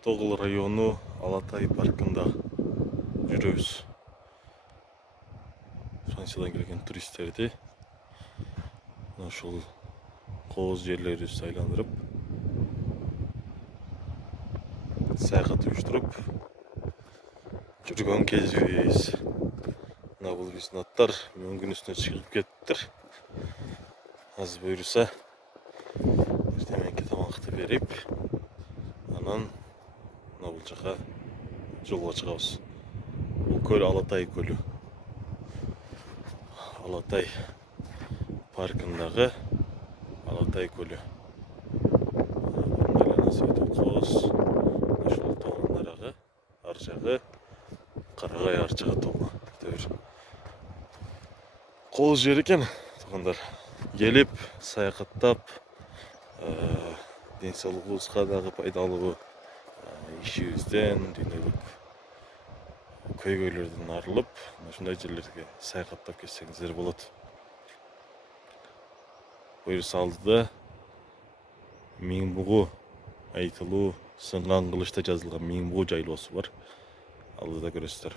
Тоғыл району Алатай паркында жүрөбүз. Франциядан келген туристтерди ошол кооз жерлерди айландырып, саякат уюштуруп жүргөн кезибиз. Мына бул биздин аттар мөңгүн үстүнө чыгып кеттиптир. Азыр буюрса эртеменки тамакты берип, анан мына бул жака жолго чыгабыз. Бул көл Алатай көлү. Алатай паркындагы Алатай көлү. Кооз, ошол тоонун нарагы, ар жагы Карагай ар жагы тоого. Кооз жер экен, туугандар. Келип, саякаттап, ден соолугубузга дагы пайдалуу, ишибизден, дүйнөлүк көйгөйлөрдөн арылып, ушундай жерлерге саякаттап кетсеңиздер болот. Буюрса алдыда Миңбугу айтылуу сынган кылычта жазылган Миңбугу жайлоосу бар. Алдыда көрөсүздөр.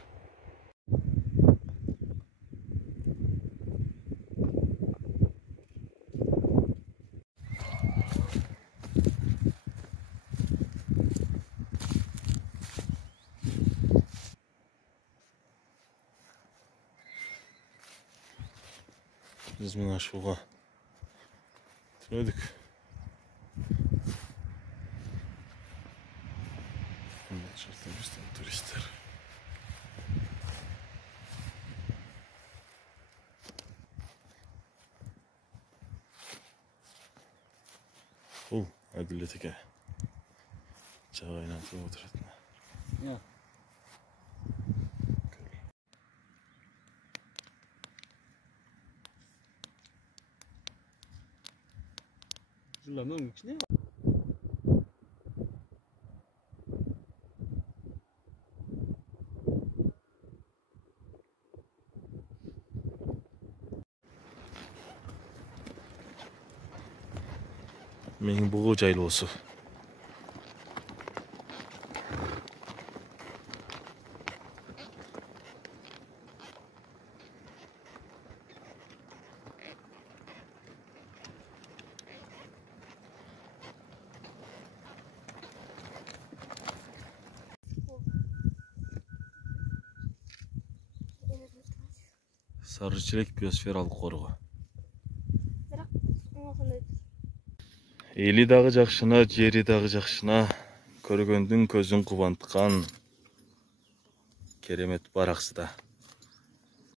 Biz mına şuğa dönüdük. Şuradan bizden turistler. Bu adilletike. Çağayla oturup. Ya. Жыламың içine. Миңбугу жайлоосу. Sarıçelek biosferалык корго. Эли дагы жакшына, жери дагы жакшына, көргөндүн көзүн кубанткан керемет бараксыда.